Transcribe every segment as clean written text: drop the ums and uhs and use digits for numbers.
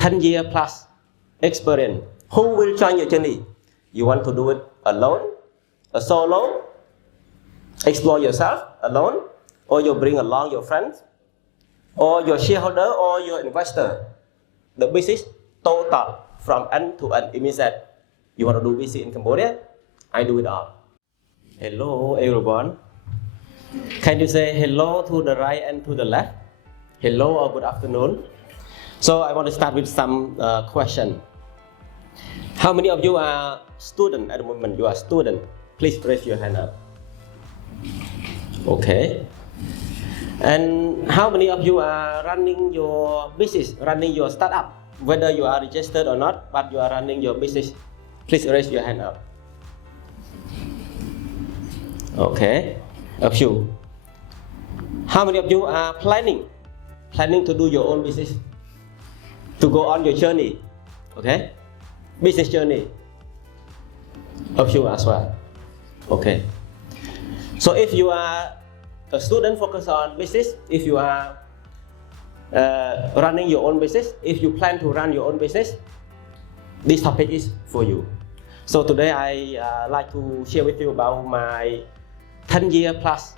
10-year plus experience. Who will join your journey? You want to do it alone, a solo, explore yourself alone, or you bring along your friends, or your shareholder, or your investor. The business total from end to end. It means that you want to do business in Cambodia, I do it all. Hello everyone. Can you say hello to the right and to the left? Hello or good afternoon. So I want to start with some question. How many of you are student at the moment? You are student. Please raise your hand up. Okay. And how many of you are running your business, running your startup? Whether you are registered or not, but you are running your business, please raise your hand up. Okay, a few. How many of you are planning to do your own business, to go on your journey? Okay, business journey. A few as well. Okay. So if you are a student focused on business, if you are running your own business, if you plan to run your own business, this topic is for you. So today I like to share with you about my 10-year plus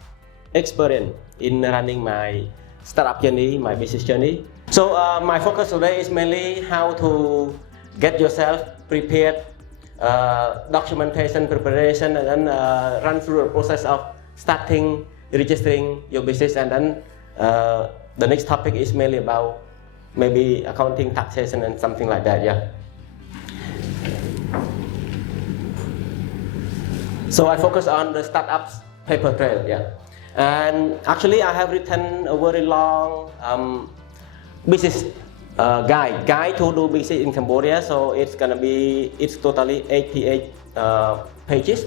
experience in running my startup journey, my business journey. So my focus today is mainly how to get yourself prepared, documentation preparation, and then run through the process of starting, registering your business, and then the next topic is mainly about maybe accounting, taxation, and something like that. Yeah. So I focus on the startups paper trail. Yeah. And actually I have written a very long business guide to do business in Cambodia. So it's totally 88 pages,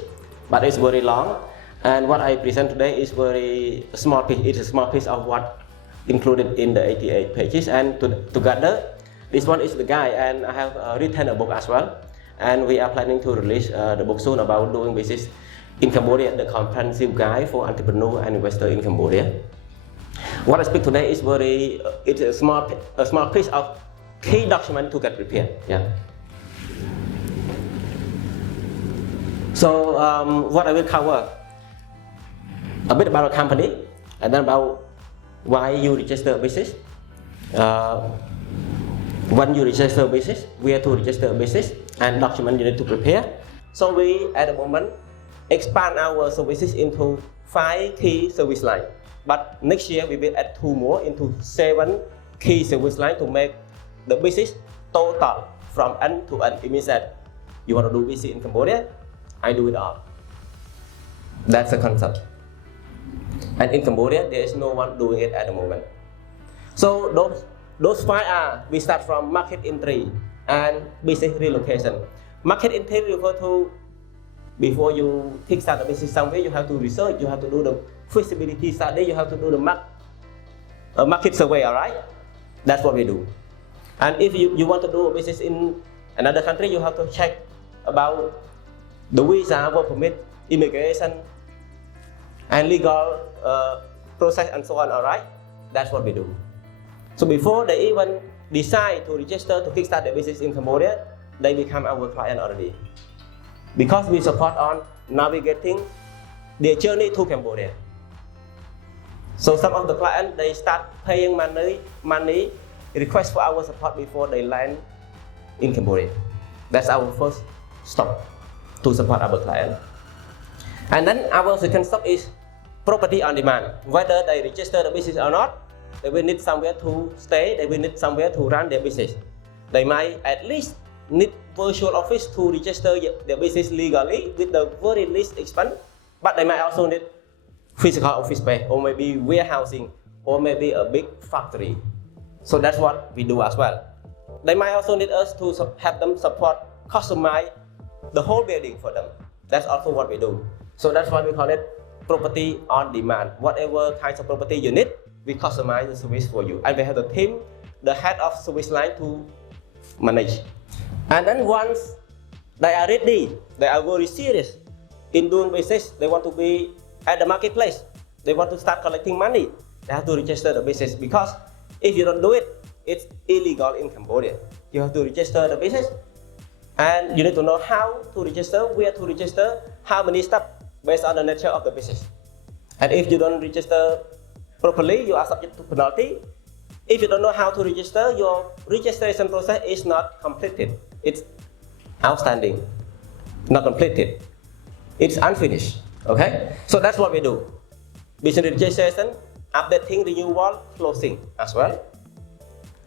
but it's very long. And what I present today is very small piece. It's a small piece of what included in the 88 pages. And together, this one is the guide, and I have written a book as well. And we are planning to release the book soon about doing business in Cambodia, the comprehensive guide for entrepreneur and investor in Cambodia. What I speak today is it's a small piece of key document to get prepared. Yeah. So what I will cover a bit about a company, and then about why you register a business, when you register a business, where to register a business, and document you need to prepare. So we at the moment expand our services into 5 key service lines, but next year we will add 2 more into 7 key service lines to make the business total from end to end. It means that you want to do business in Cambodia, I do it all. That's the concept. And in Cambodia, there is no one doing it at the moment. So those 5 are, we start from market entry and business relocation. Market entry refer to, before you kickstart the business somewhere, you have to research, you have to do the feasibility study, you have to do the market survey, all right? That's what we do. And if you want to do a business in another country, you have to check about the visa, work permit, immigration, and legal process and so on, all right? That's what we do. So before they even decide to register to kickstart their business in Cambodia, they become our client already. Because we support on navigating their journey to Cambodia. So some of the clients, they start paying money, request for our support before they land in Cambodia. That's our first stop to support our client. And then our second stop is property on demand. Whether they register the business or not, they will need somewhere to stay, they will need somewhere to run their business. They might at least need virtual office to register their business legally with the very least expense, but they might also need physical office space, or maybe warehousing, or maybe a big factory. So that's what we do as well. They might also need us to have them support, customize the whole building for them. That's also what we do. So that's why we call it property on demand. Whatever kinds of property you need, we customize the service for you. And we have the team, the head of service line to manage. And then once they are ready, they are very serious in doing business, they want to be at the marketplace, they want to start collecting money, they have to register the business, because if you don't do it, it's illegal in Cambodia. you have to register the business, and you need to know how to register, where to register, how many steps based on the nature of the business. And if you don't register properly, you are subject to penalty. If you don't know how to register, your registration process is not completed. It's outstanding, not completed. It's unfinished. Okay, so that's what we do. Business registration, updating, renewal, closing as well.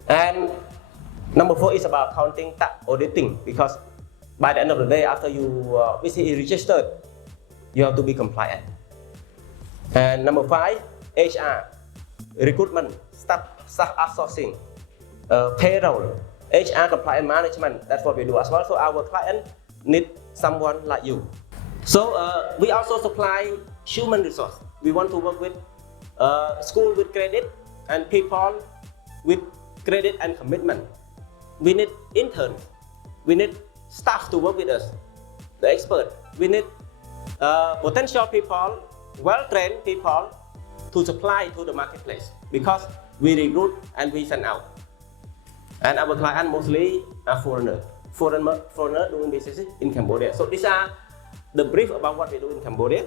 And number 4 is about accounting, tax, auditing, because by the end of the day, after you business is registered, you have to be compliant. And number 5, HR, recruitment, staff outsourcing, payroll, HR compliance management. That's what we do as well. So our client need someone like you. So we also supply human resource. We want to work with school with credit and people with credit and commitment. We need interns. We need staff to work with us, the expert. We need potential people, well-trained people to supply to the marketplace, because we recruit and we send out. And our client mostly are foreigner doing business in Cambodia. So these are the brief about what we do in Cambodia.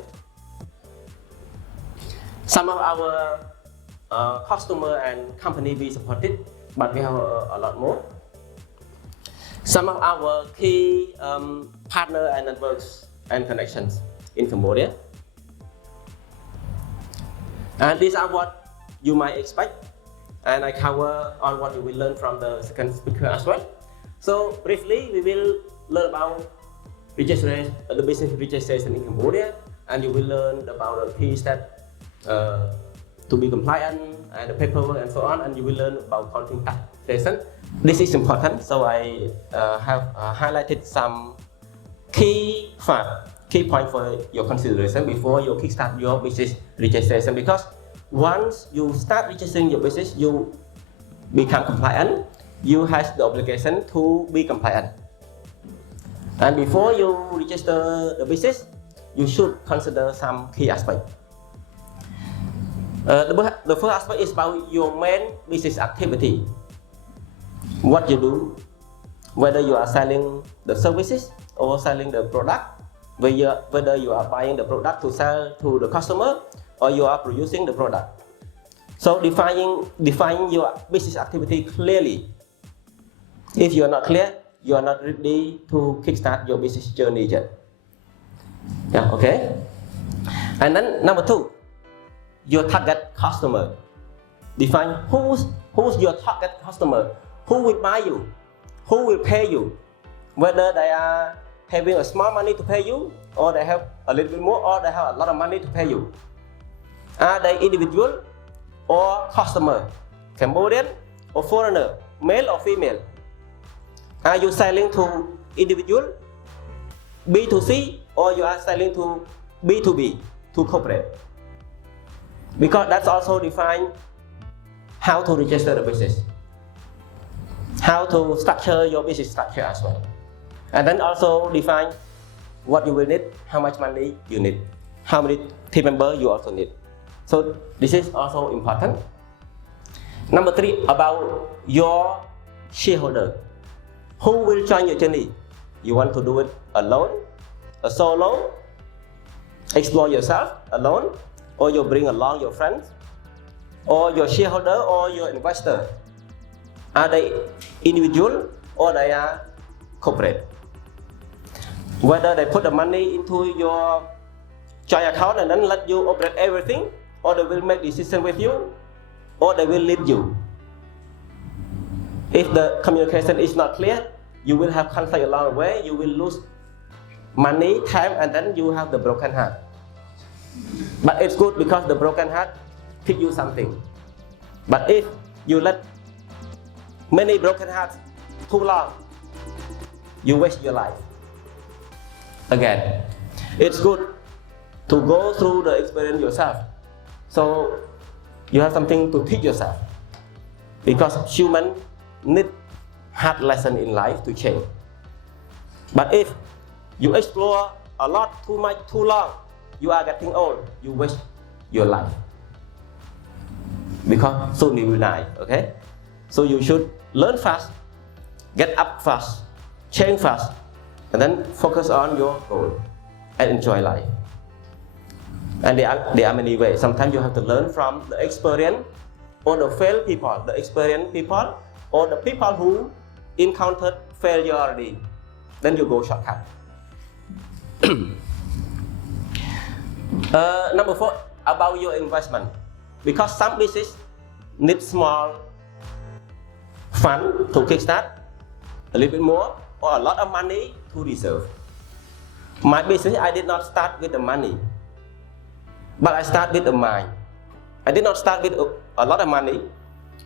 Some of our customer and company we supported, but we have a lot more. Some of our key partner and networks and connections in Cambodia. And these are what you might expect, and I cover on what you will learn from the second speaker as well. So briefly, we will learn about registration, the business registration in Cambodia, and you will learn about the key steps to be compliant and the paperwork and so on, and you will learn about accounting taxation. This is important, so I have highlighted some key points for your consideration before you kickstart your business registration, because once you start registering your business, you become compliant, you have the obligation to be compliant. And before you register the business, you should consider some key aspects. The first aspect is about your main business activity. What you do, whether you are selling the services or selling the product, whether you are buying the product to sell to the customer or you are producing the product. So defining your business activity clearly. If you are not clear, you are not ready to kickstart your business journey yet. Yeah, okay. And then number 2, your target customer. Define who's your target customer. Who will buy you? Who will pay you? Whether they are having a small money to pay you, or they have a little bit more, or they have a lot of money to pay you. Are they individual or customer? Cambodian or foreigner? Male or female? Are you selling to individual, B2C, or you are selling to B2B, to corporate? Because that's also define how to register the business, how to structure your business structure as well. And then also define what you will need, how much money you need, how many team members you also need. So this is also important. Number 3, about your shareholder. Who will join your journey? You want to do it alone, a solo, explore yourself alone, or you bring along your friends, or your shareholder, or your investor. Are they individual or they are corporate? Whether they put the money into your joint account and then let you operate everything, or they will make decision with you, or they will lead you. If the communication is not clear, you will have conflict along the way, you will lose money, time, and then you have the broken heart. But it's good because the broken heart teach you something. But if you let many broken hearts too long, you waste your life. Again, it's good to go through the experience yourself, so you have something to teach yourself, because human need hard lesson in life to change. But if you explore a lot too much too long, you are getting old, you waste your life, because soon you will die. Okay, so you should learn fast get up fast, change fast, and then focus on your goal and enjoy life. And there are many ways. Sometimes you have to learn from the experience or the failed people, the experienced people, or the people who encountered failure already. Then you go shortcut. Number 4, about your investment. Because some business need small fund to kickstart, a little bit more, or a lot of money to reserve. My business, I did not start with the money, but I start with the mind. I did not start with a lot of money.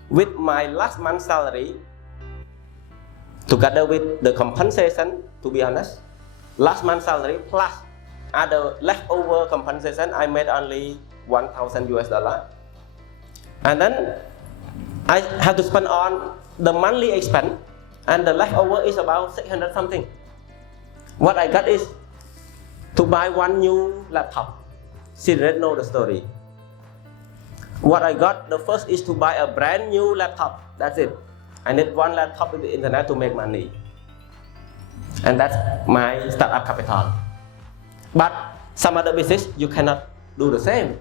With my last month's salary, together with the compensation, to be honest, last month's salary plus other leftover compensation, I made only $1,000. And then I have to spend on the monthly expense, and the leftover is about 600 something. What I got is to buy one new laptop. She didn't know the story. What I got, the first is to buy a brand new laptop. That's it. I need one laptop with the internet to make money. And that's my startup capital. But some other business, you cannot do the same.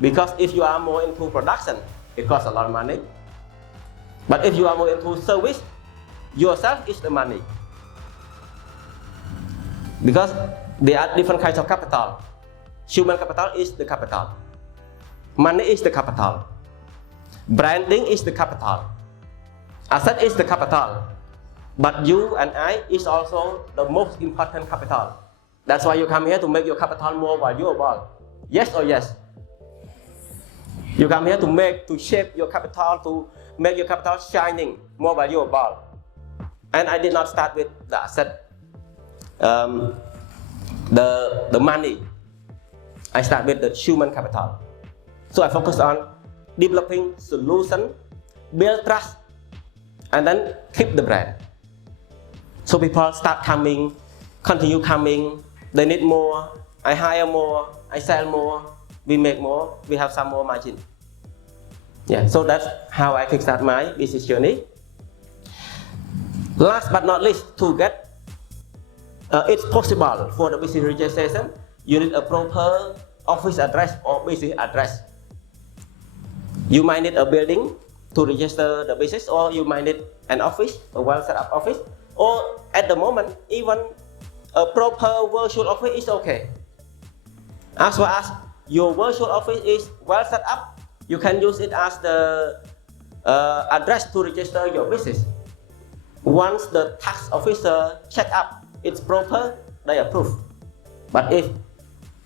Because if you are more into production, it costs a lot of money. But if you are more into service, yourself is the money. Because there are different kinds of capital. Human capital is the capital. Money is the capital. Branding is the capital. Asset is the capital. But you and I is also the most important capital. That's why you come here to make your capital more valuable. Yes or yes? You come here to shape your capital, to make your capital shining, more valuable. And I did not start with the asset, the money. I start with the human capital. So I focus on developing solution, build trust, and then keep the brand. So people start coming, continue coming, they need more, I hire more, I sell more, we make more, we have some more margin. Yeah, so that's how I kickstart my business journey. Last but not least, to get it's possible for the business registration, you need a proper office address or business address. You might need a building to register the business, or you might need an office, a well set up office, or at the moment, even a proper virtual office is okay. As far as your virtual office is well set up, you can use it as the address to register your business. Once the tax officer check up it's proper, they approve. But if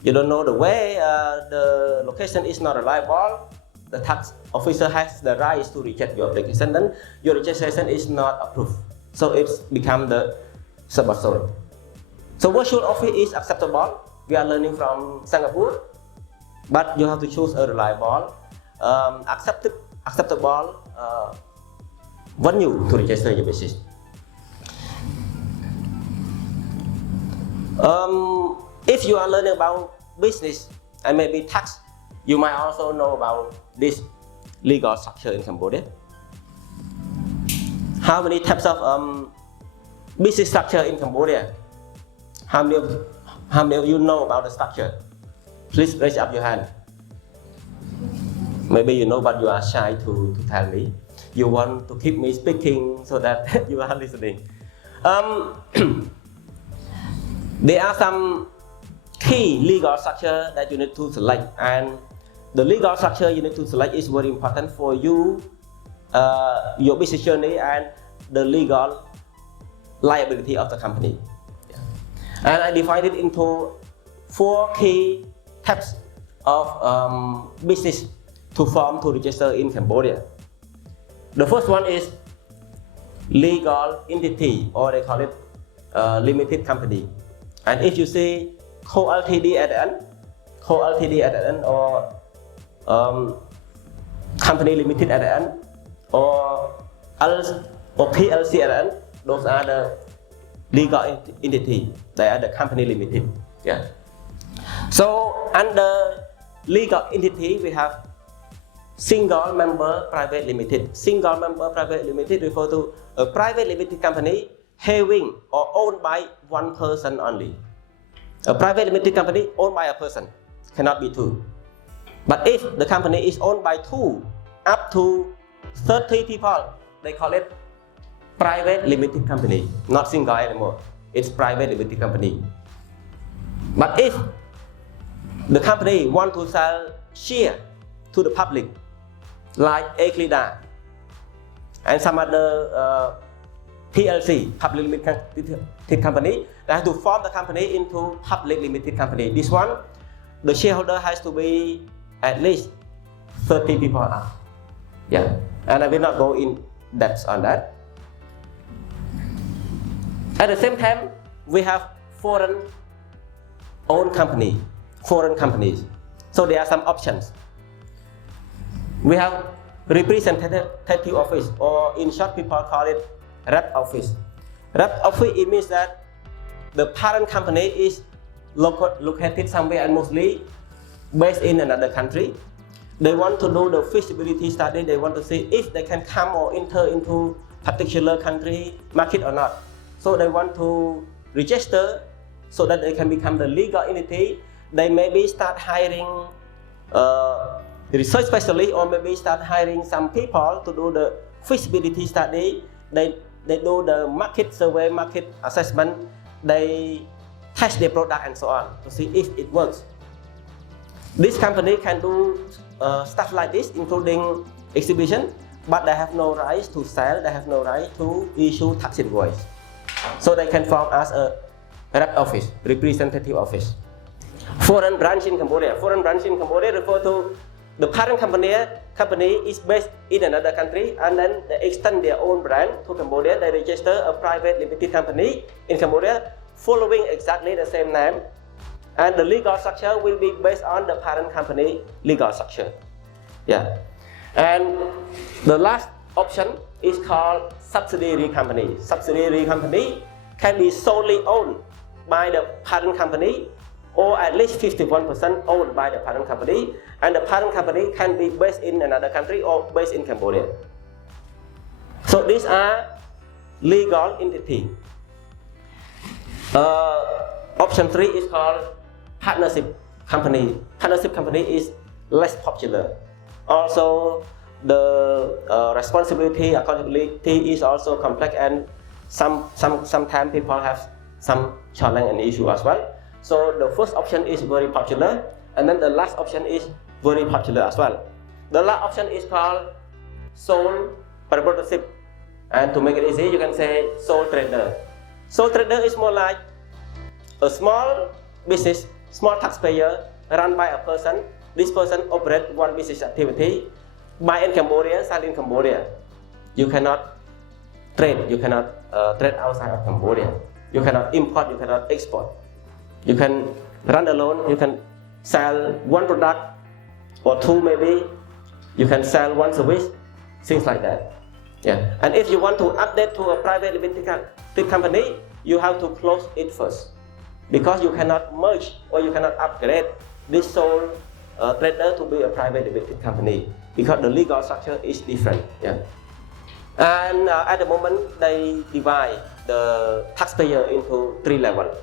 you don't know the way, the location is not reliable, the tax officer has the right to reject your application, then your registration is not approved. So it's become the saboteur. So virtual office is acceptable. We are learning from Singapore, but you have to choose a reliable, acceptable venue to register your business. If you are learning about business and maybe tax, you might also know about this legal structure in Cambodia. How many types of business structure in Cambodia? How many of you know about the structure? Please raise up your hand. Maybe you know, but you are shy to tell me. You want to keep me speaking so that you are listening. There are some key legal structure that you need to select, and the legal structure you need to select is very important for you, your business journey, and the legal liability of the company. Yeah. And I divided it into 4 key types of business to form, to register in Cambodia. The first one is legal entity, or they call it limited company. And if you see Co Ltd at the end, or company limited at the end, or PLC at the end, those are the legal entity. They are the company limited. Yeah. So under legal entity, we have single member private limited. Single member private limited refer to a private limited company having or owned by one person only. A private limited company owned by a person, cannot be two. But if the company is owned by two, up to 30 people, they call it private limited company, not single anymore. It's private limited company. But if the company want to sell share to the public, like Eklida and some other PLC, public limited company, they have to form the company into public limited company. This one, the shareholder has to be at least 30 people up. Yeah, and I will not go in depth on that. At the same time, we have foreign-owned company, foreign companies. So there are some options. We have representative office, or in short, people call it rep office. Rep office, it means that the parent company is located somewhere and mostly based in another country. They want to do the feasibility study. They want to see if they can come or enter into particular country market or not. So they want to register so that they can become the legal entity. They maybe start hiring research specialists, or maybe start hiring some people to do the feasibility study. They do the market survey, market assessment. They test their product and so on to see if it works. This company can do stuff like this, including exhibition, but they have no rights to sell. They have no right to issue tax invoice. So they can form as a rep office, representative office. Foreign branch in Cambodia. Foreign branch in Cambodia refer to the parent company is based in another country, and then they extend their own brand to Cambodia. They register a private limited company in Cambodia following exactly the same name, and the legal structure will be based on the parent company legal structure. Yeah, and the last option is called subsidiary company. Subsidiary company can be solely owned by the parent company, or at least 51% owned by the parent company, and the parent company can be based in another country or based in Cambodia. So these are legal entity. Option 3 is called partnership company. Partnership company is less popular. Also, the responsibility, accountability is also complex, and sometimes people have some challenge and issue as well. So the first option is very popular, and then the last option is very popular as well. The last option is called sole proprietorship, and to make it easy, you can say sole trader. Sole trader is more like a small business, small taxpayer run by a person. This person operates one business activity, buy in Cambodia, sell in Cambodia. You cannot trade. You cannot trade outside of Cambodia. You cannot import. You cannot export. You can run alone. You can sell one product or two maybe. You can sell one service, things like that. Yeah. And if you want to update to a private limited company, you have to close it first, because you cannot merge or you cannot upgrade this sole trader to be a private limited company, because the legal structure is different. Yeah. And at the moment, they divide the taxpayer into 3 levels: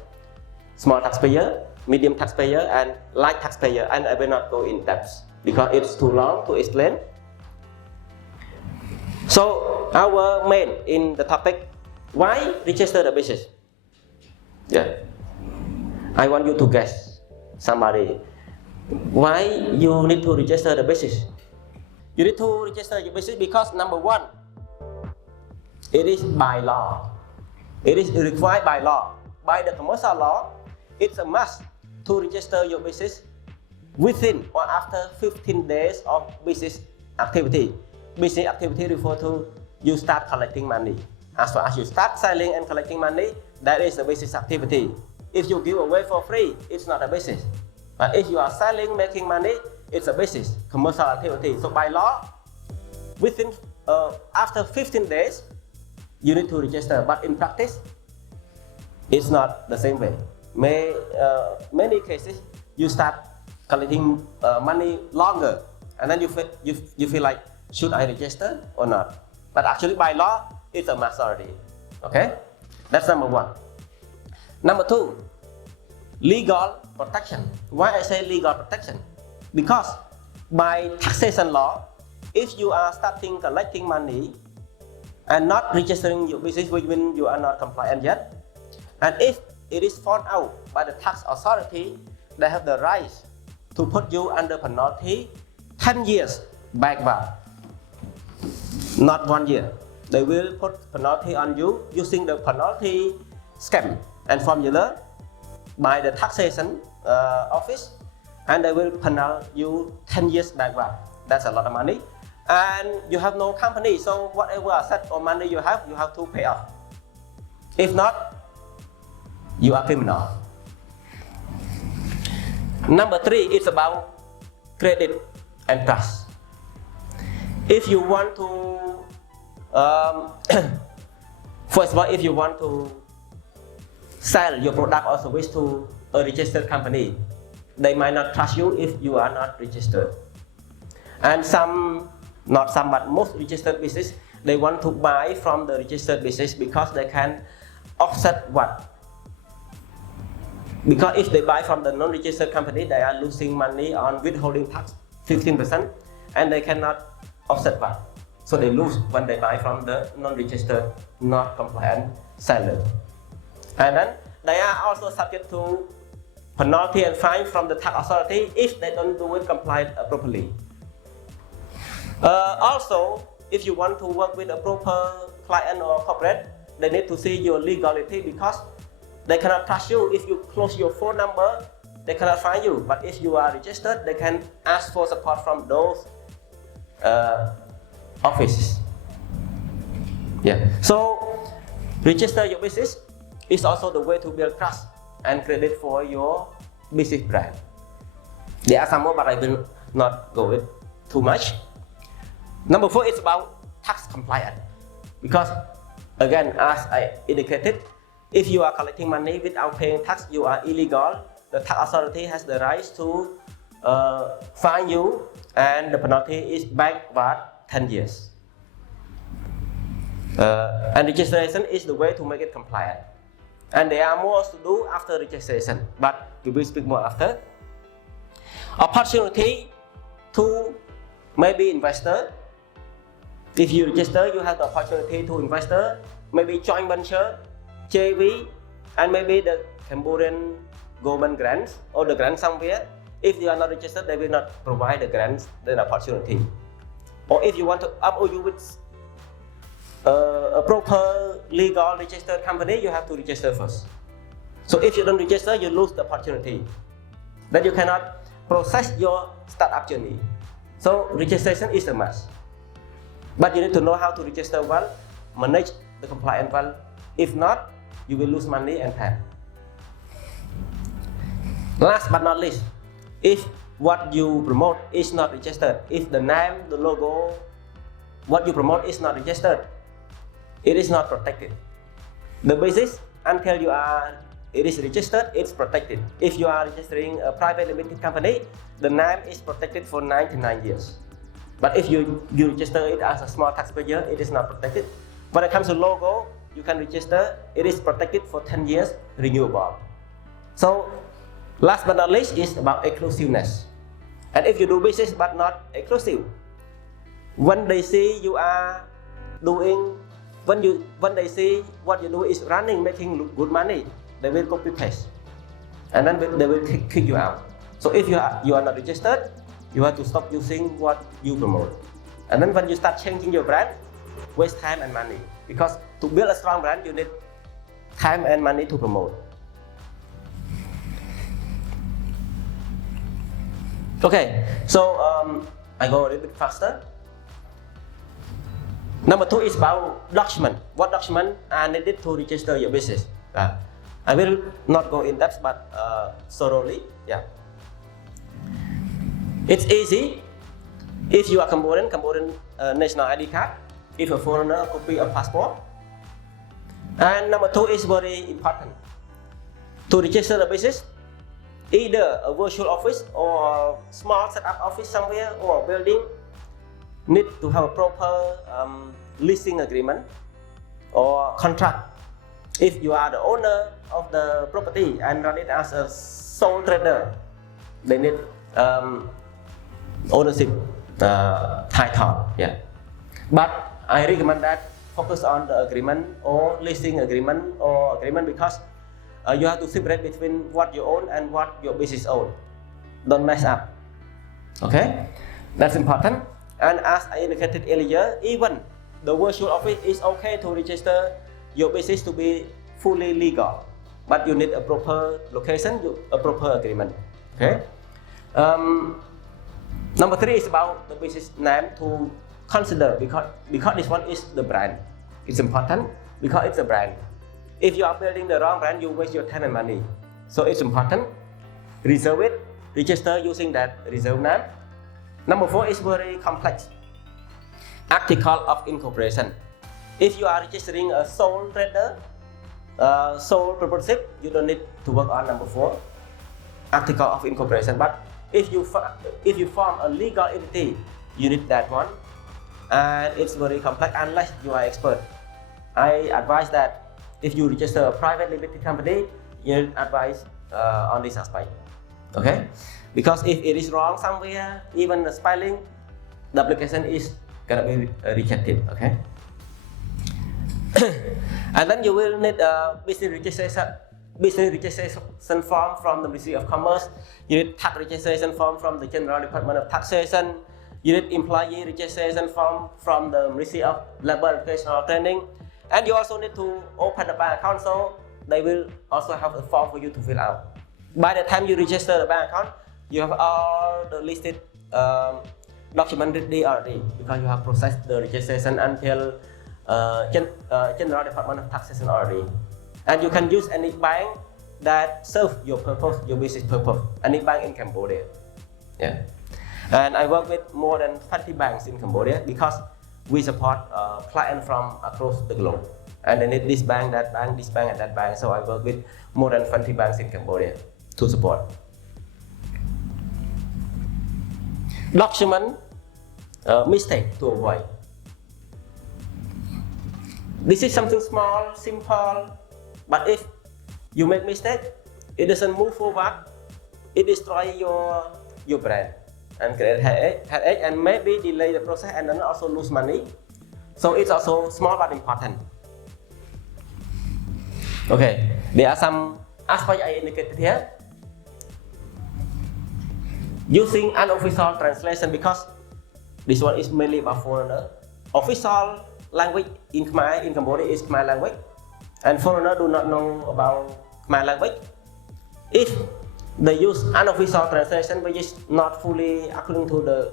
small taxpayer, medium taxpayer, and light taxpayer. And I will not go in depth because it's too long to explain. So our main in the topic, why register the business? Yeah. I want you to guess somebody. Why you need to register the business? You need to register your business because number 1, it is by law. It is required by law. By the commercial law, it's a must to register your business within or after 15 days of business activity. Business activity refer to you start collecting money. As far as you start selling and collecting money, that is the business activity. If you give away for free, it's not a business. But if you are selling, making money, it's a business, commercial activity. So by law, within after 15 days, you need to register. But in practice, it's not the same way. Many cases, you start collecting money longer. and then you feel like, should I register or not? But actually by law, it's a majority. Okay, that's number one. Number two, legal protection. Why I say legal protection? Because by taxation law, if you are starting collecting money and not registering your business when you are not compliant yet, and if it is found out by the tax authority, they have the right to put you under penalty 10 years backward, not 1 year. They will put penalty on you using the penalty scheme and formula by the taxation office, and they will penalize you 10 years backward. That's a lot of money, and you have no company, so whatever asset or money you have to pay off. If not, you are criminal. Number three, it's about credit and trust. If you want to, first of all, if you want to sell your product or service to a registered company, they might not trust you if you are not registered. And not some, but most registered business, they want to buy from the registered business because they can offset what? Because if they buy from the non-registered company, they are losing money on withholding tax 15%, and they cannot offset that. So they lose when they buy from the non-registered, not compliant seller. And then they are also subject to penalty and fine from the tax authority if they don't do it compliant properly. Also, if you want to work with a proper client or corporate, they need to see your legality, because they cannot trust you. If you close your phone number, they cannot find you. But if you are registered, they can ask for support from those offices. Yeah. So register your business is also the way to build trust and credit for your business brand. There are some more, but I will not go with too much. Number four is about tax compliance, because again, as I indicated, if you are collecting money without paying tax, you are illegal. The tax authority has the right to fine you, and the penalty is backward 10 years. And registration is the way to make it compliant. And there are more to do after registration, but we will speak more after. Opportunity to maybe investor. If you register, you have the opportunity to investor, maybe joint venture, JV, and maybe the Cambodian government grants or the grant somewhere. If you are not registered, they will not provide the grants, the opportunity. Or if you want to MOU with a proper legal registered company, you have to register first. So if you don't register, you lose the opportunity. Then you cannot process your startup journey. So registration is a must. But you need to know how to register well, manage the compliance well. If not, you will lose money and time. Last but not least, if what you promote is not registered, if the name, the logo, what you promote is not registered, it is not protected. The business, until it is registered, it's protected. If you are registering a private limited company, the name is protected for 99 years. But if you register it as a small taxpayer, it is not protected. When it comes to logo, you can register, it is protected for 10 years, renewable. So, last but not least is about exclusiveness. And if you do business but not exclusive, when they see you are doing, when they see what you do is running, making good money, they will copy paste, and then they will kick you out. So if you are not registered, you have to stop using what you promote. And then when you start changing your brand, waste time and money, because to build a strong brand, you need time and money to promote. Okay, so I go a little bit faster. Number two is about document. What document are needed to register your business? I will not go in depth, but thoroughly. Yeah. It's easy. If you are Cambodian national ID card. If a foreigner, a copy of passport. And number two is very important. To register the business, either a virtual office or a small setup office somewhere or a building need to have a proper leasing agreement or contract. If you are the owner of the property and run it as a sole trader, they need ownership title. Yeah. But I recommend that focus on the agreement or leasing agreement or agreement because you have to separate between what you own and what your business own. Don't mess up. Okay, that's important. And as I indicated earlier, even the virtual office is okay to register your business to be fully legal, but you need a proper location, a proper agreement. Okay. Number 3 is about the business name to consider because this one is the brand. It's important because it's a brand. If you are building the wrong brand, you waste your time and money. So it's important. Reserve it, register using that reserve name. Number 4 is very complex. Article of incorporation. If you are registering a sole trader, sole proprietorship, you don't need to work on number 4, article of incorporation. But if you form a legal entity, you need that one, and it's very complex unless you are expert. I advise that if you register a private limited company, you need advice on this aspect. Okay, because if it is wrong somewhere, even the spelling, the application is gonna be rejected. Okay. And then you will need a business registration form from the Ministry of Commerce. You need tax registration form from the General Department of Taxation. You need employee registration form from the Ministry of Labor, Education and Training. And you also need to open a bank account, so they will also have a form for you to fill out. By the time you register the bank account, you have all the listed documents ready already because you have processed the registration until General Department of Taxation already. And you can use any bank that serves your purpose, your business purpose, any bank in Cambodia. Yeah. And I work with more than 20 banks in Cambodia because we support clients from across the globe. And they need this bank, that bank, this bank, and that bank. So I work with more than 20 banks in Cambodia to support. Document mistake to avoid. This is something small, simple, but if you make mistake, it doesn't move forward, it destroys your brand and create headache and maybe delay the process and then also lose money. So it's also small but important. Okay, there are some aspects I indicated here. Using unofficial translation because this one is mainly about foreigner. Official language in Khmer, in Cambodia is Khmer language, and foreigners do not know about Khmer language. If they use unofficial translation which is not fully according to the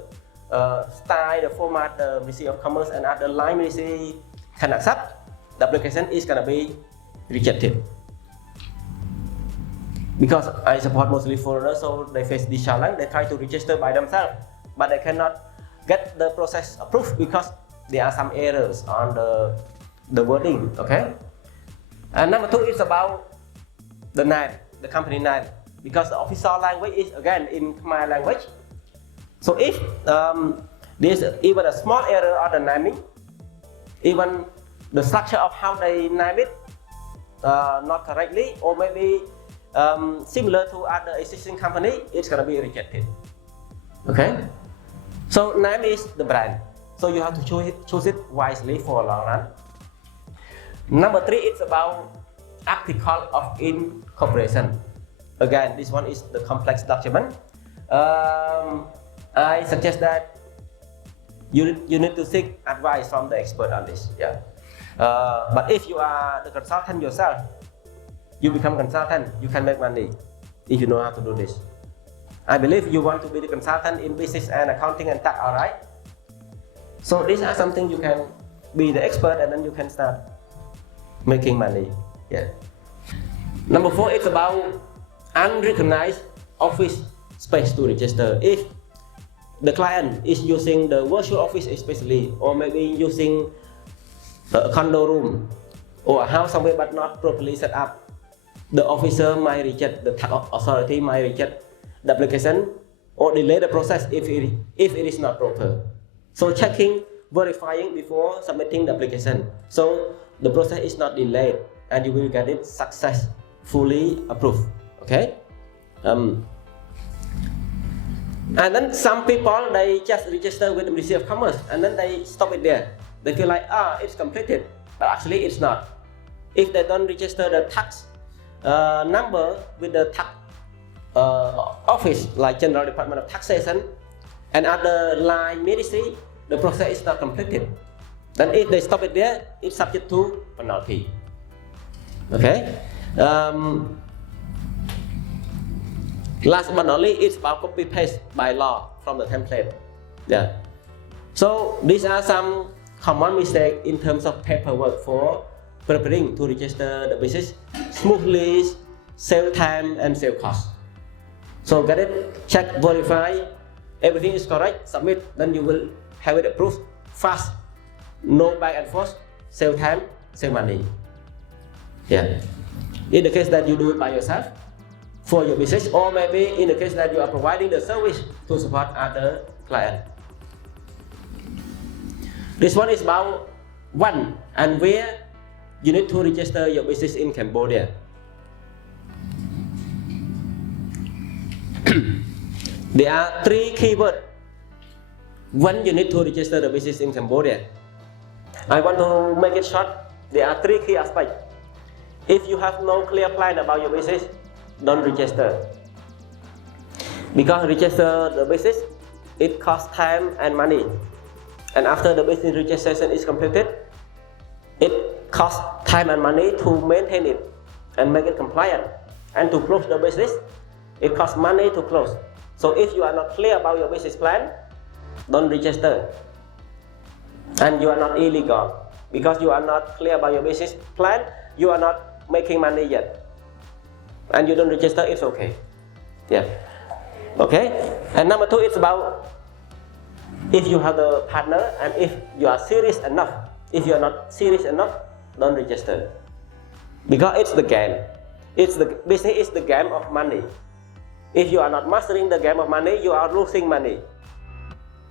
style, the format the Ministry of Commerce and other line ministry can accept, the application is gonna be rejected. Because I support mostly foreigners, so they face this challenge. They try to register by themselves, but they cannot get the process approved because there are some errors on the wording. Okay. And number 2 is about the name, the company name, because the official language is again in Khmer language. So if there's even a small error on the naming, even the structure of how they name it not correctly, or maybe similar to other existing company, it's gonna be rejected. Okay. So name is the brand. So you have to choose it wisely for a long run. Number 3 is about article of incorporation. Again, this one is the complex document. I suggest that you need to seek advice from the expert on this. Yeah. But if you are the consultant yourself, you become consultant, you can make money if you know how to do this. I believe you want to be the consultant in business and accounting and tax, alright? So these are something you can be the expert and then you can start making money. Yeah. Number 4 is about unrecognized office space to register. If the client is using the virtual office especially, or maybe using a condo room or a house somewhere but not properly set up, the officer might reject, the tax authority might reject the application or delay the process if it is not proper. So checking, verifying before submitting the application. So the process is not delayed and you will get it successfully approved. Okay. And then some people, they just register with the Ministry of Commerce and then they stop it there. They feel like, it's completed, but actually it's not. If they don't register the tax number with the tax office like General Department of Taxation and other line ministry, the process is not completed. Then if they stop it there, it's subject to penalty. Okay. Last but not least, it's about copy paste by law from the template. Yeah. So these are some common mistakes in terms of paperwork for preparing to register the business smoothly, save time and save cost. So get it, check, verify, everything is correct, submit, then you will have it approved fast, no back and forth, save time, save money. Yeah. In the case that you do it by yourself for your business, or maybe in the case that you are providing the service to support other clients. This one is about when and where you need to register your business in Cambodia. There are 3 keywords when you need to register the business in Cambodia. I want to make it short. There are 3 key aspects. If you have no clear plan about your business, don't register. Because register the business, it costs time and money. And after the business registration is completed, it costs time and money to maintain it and make it compliant. And to close the business, it costs money to close. So if you are not clear about your business plan, don't register. And you are not illegal. Because you are not clear about your business plan, you are not making money yet. And you don't register, it's okay. Yeah. Okay? And number 2, it's about if you have the partner and if you are serious enough. If you are not serious enough, don't register. Because it's the game. Business is the game of money. If you are not mastering the game of money, you are losing money.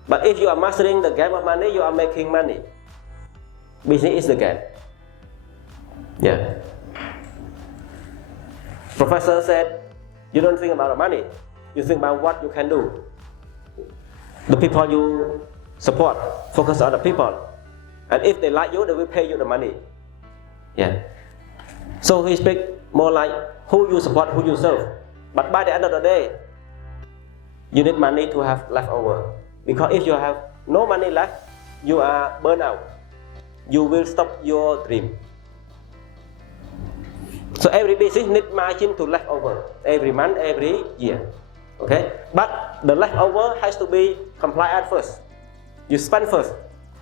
But if you are mastering the game of money, you are making money. Business is the game. Yeah. Professor said, you don't think about the money, you think about what you can do. The people you support, focus on the people. And if they like you, they will pay you the money. Yeah. So he speaks more like who you support, who you serve. But by the end of the day, you need money to have leftover. Because if you have no money left, you are burned out. You will stop your dream. So every business needs margin to leftover every month, every year. Okay? But the leftover has to be compliant first. You spend first,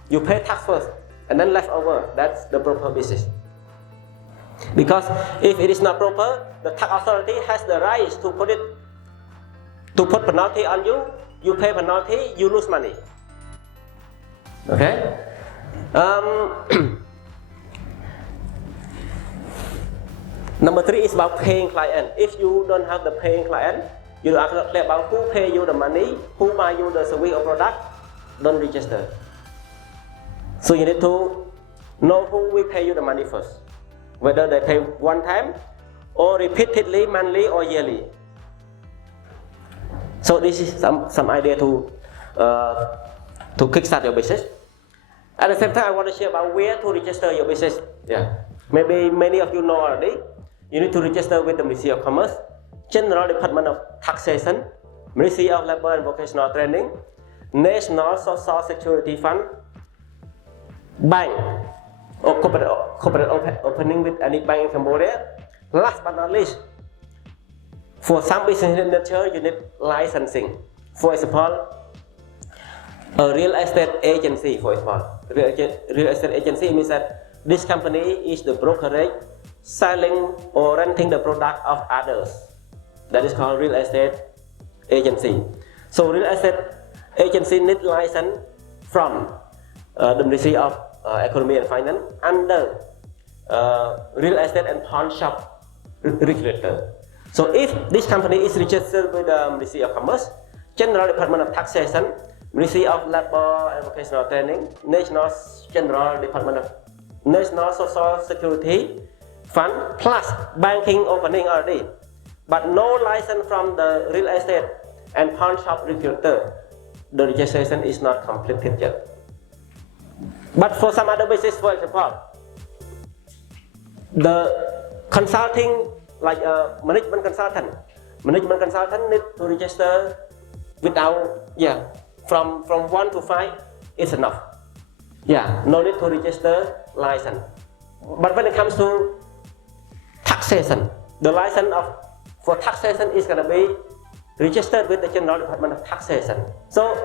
you pay tax first, and then leftover. That's the proper business. Because if it is not proper, the tax authority has the right to put penalty on you. You pay penalty, you lose money. Okay? Number 3 is about paying client. If you don't have the paying client, you are not clear about who pay you the money, who buy you the service or product, don't register. So you need to know who will pay you the money first. Whether they pay one time or repeatedly, monthly or yearly. So this is some idea to kickstart your business. At the same time, I want to share about where to register your business. Yeah, maybe many of you know already. You need to register with the Ministry of Commerce, General Department of Taxation, Ministry of Labor and Vocational Training, National Social Security Fund, bank or corporate opening with any bank in Cambodia. Last but not least, for some business nature, you need licensing. For example, a real estate agency, for example. Real estate agency means that this company is the brokerage selling or renting the product of others. That is called real estate agency. So real estate agency need license from the Ministry of Economy and Finance under real estate and pawn shop regulator. So if this company is registered with the Ministry of Commerce, General Department of Taxation, Ministry of Labor and Vocational Training, General Department of National Social Security Fund, plus banking opening already, but no license from the real estate and pawn shop regulator. The registration is not completed yet. But for some other business, for example, the consulting, like management consultant need to register without, from 1 to 5 is enough. No need to register license. But when it comes to taxation, the license for taxation is going to be registered with the General Department of Taxation. So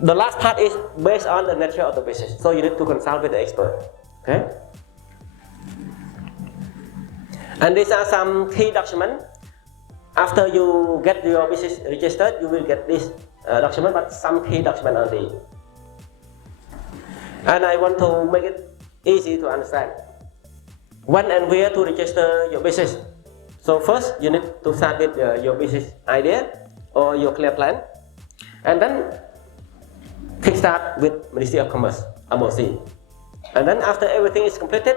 the last part is based on the nature of the business. So you need to consult with the expert. Okay. And these are some key documents. After you get your business registered, you will get this document, but some key document only. And I want to make it easy to understand when and where to register your business. So first, you need to start with your business idea or your clear plan, and then kickstart with Ministry of Commerce, MOC. And then after everything is completed,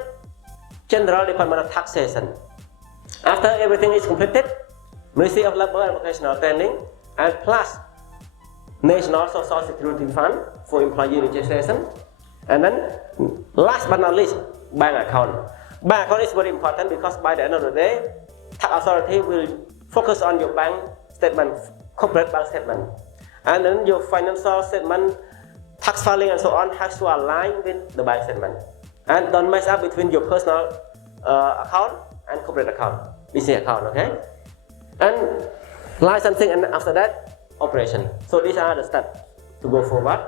General Department of Taxation. After everything is completed, Ministry of Labor and Vocational Training, and plus National Social Security Fund for employee registration. And then last but not least, bank account. Bank account is very important because by the end of the day, tax authority will focus on your bank statement, corporate bank statement. And then your financial statement, tax filing and so on has to align with the bank statement. And don't mess up between your personal account and corporate account, business account, okay? And licensing, and after that, operation. So these are the steps to go forward.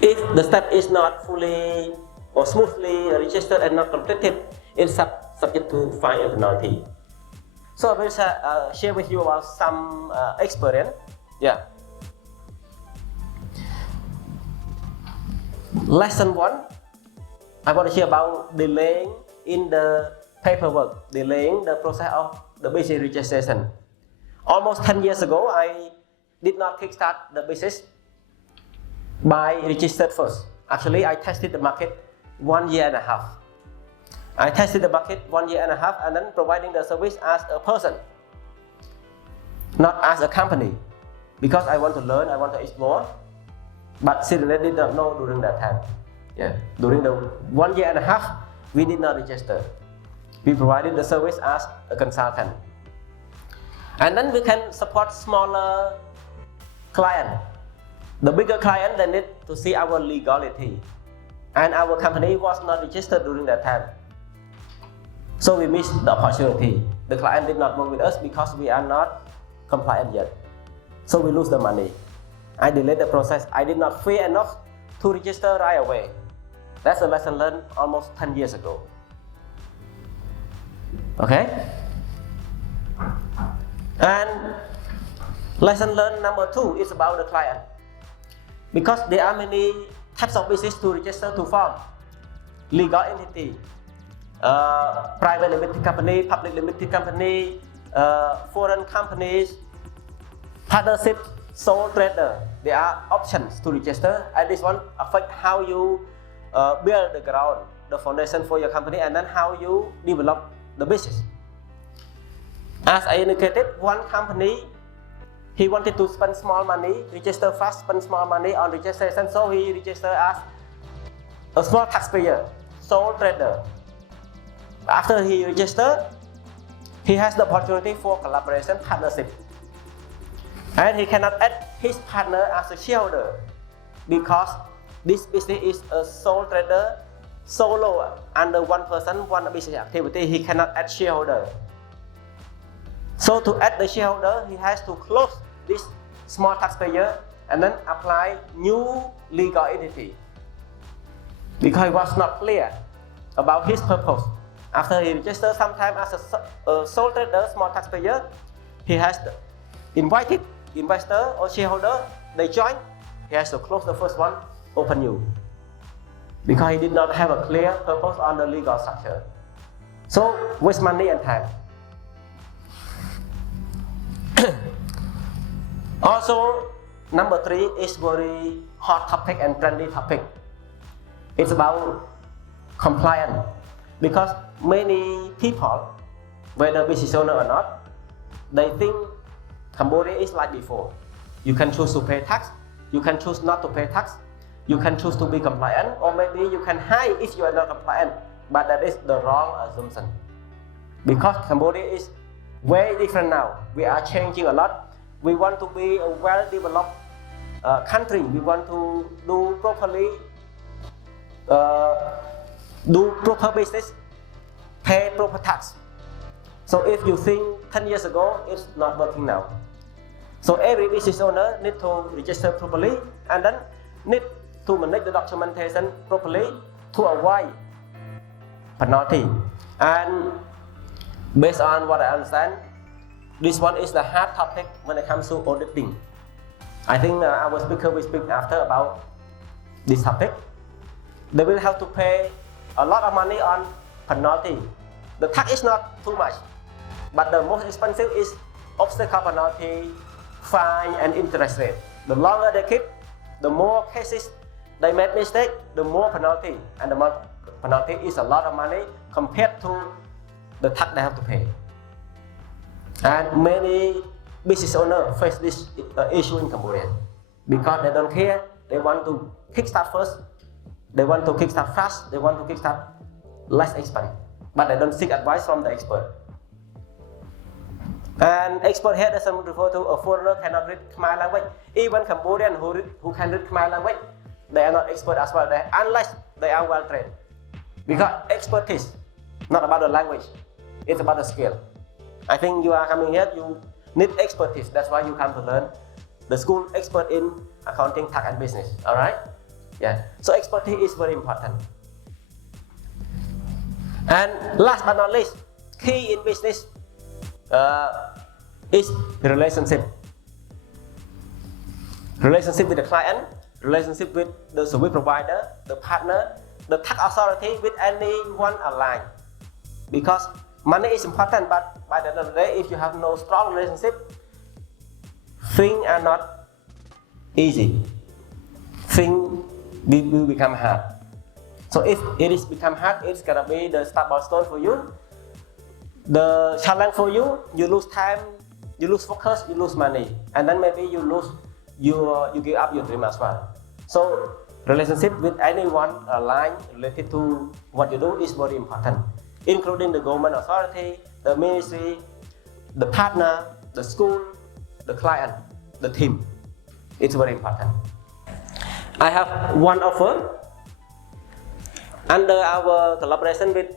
If the step is not fully or smoothly registered and not completed, it's subject to fine and penalty. So I will share with you about some experience. Lesson 1, I want to share about delaying in the paperwork, delaying the process of the business registration. Almost 10 years ago, I did not kickstart the business by registered first. Actually, I tested the market 1.5 years. I tested the market 1.5 years and then providing the service as a person, not as a company, because I want to learn, I want to explore. But still, I did not know during that time. During the 1.5 years, we did not register. We provided the service as a consultant. And then we can support smaller clients. The bigger client, they need to see our legality. And our company was not registered during that time. So we missed the opportunity. The client did not work with us because we are not compliant yet. So we lose the money. I delayed the process. I did not fear enough to register right away. That's a lesson learned almost 10 years ago. Okay? And lesson learned number 2 is about the client. Because there are many types of business to register to form. Legal entity, private limited company, public limited company, foreign companies, partnership, sole trader. There are options to register, and this one affects how you build the ground, the foundation for your company, and then how you develop the business. As I indicated, one company, he wanted to spend small money, register fast, spend small money on registration, so he registered as a small taxpayer, sole trader. After he registered, he has the opportunity for collaboration, partnership. And he cannot add his partner as a shareholder because this business is a sole trader, solo, under one person, one business activity. He cannot add shareholder. So to add the shareholder, he has to close this small taxpayer and then apply new legal entity because he was not clear about his purpose. After he registered sometime as a sole trader, small taxpayer, he has invited investor or shareholder, they join, he has to close the first one, open new, because he did not have a clear purpose on the legal structure. So waste money and time. Also, number 3 is very hot topic and trendy topic. It's about compliance, because many people, whether business owner or not, they think Cambodia is like before. You can choose to pay tax, you can choose not to pay tax, you can choose to be compliant, or maybe you can hide if you are not compliant. But that is the wrong assumption, because Cambodia is very different now. We are changing a lot. We want to be a well-developed country. We want to do proper business, pay proper tax. So if you think 10 years ago, it's not working now. So every business owner need to register properly, and then need to manage the documentation properly to avoid penalty. And based on what I understand, this one is the hard topic when it comes to auditing. I think our speaker will speak after about this topic. They will have to pay a lot of money on penalty. The tax is not too much, but the most expensive is obstacle penalty, fine and interest rate. The longer they keep, the more cases they make mistake, the more penalty, and the more penalty is a lot of money compared to the tax they have to pay. And many business owners face this issue in Cambodia because they don't care. They want to kickstart first. They want to kickstart fast. They want to kickstart less expense, but they don't seek advice from the expert. And expert here doesn't refer to a foreigner cannot read Khmer language. Even Cambodian who can read Khmer language, they are not expert as well, unless they are well trained. Because expertise, not about the language, it's about the skill. I think you are coming here, you need expertise. That's why you come to learn the school expert in accounting, tax and business. All right? Yeah. So expertise is very important. And last but not least, key in business is relationship. Relationship with the client, relationship with the service provider, the partner, the tax authority, with anyone aligned. Because money is important, but by the end of the day, if you have no strong relationship, things are not easy. Things will become hard. So if it is become hard, it's gonna be the start stone for you. The challenge for you, you lose time, you lose focus, you lose money, and then maybe you give up your dream as well. So relationship with anyone aligned related to what you do is very important, including the government authority, the ministry, the partner, the school, the client, the team. It's very important. I have one offer under our collaboration with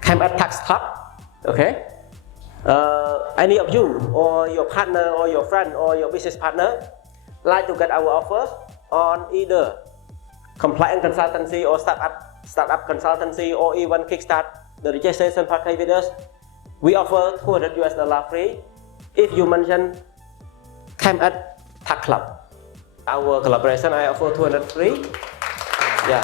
Cambodia Tax Club. Okay, any of you or your partner or your friend or your business partner like to get our offer on either compliance consultancy or startup consultancy, or even kickstart the registration package with us, we offer $200 free if you mention Cambodia Tax Club. Our collaboration, I offer 200 free. Yeah.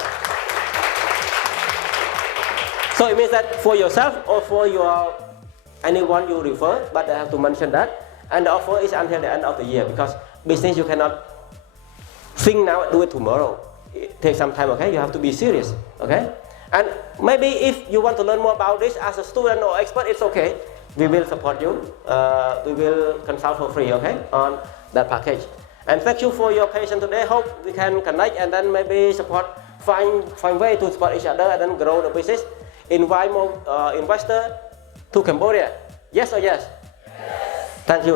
So it means that for yourself or for anyone you refer, but I have to mention that. And the offer is until the end of the year, because business you cannot think now and do it tomorrow. It takes some time, okay? You have to be serious, okay? And maybe if you want to learn more about this as a student or expert, it's okay. We will support you. We will consult for free, okay, on that package. And thank you for your patience today. Hope we can connect and then maybe find way to support each other and then grow the business. Invite more investor to Cambodia. Yes or yes? Yes. Thank you.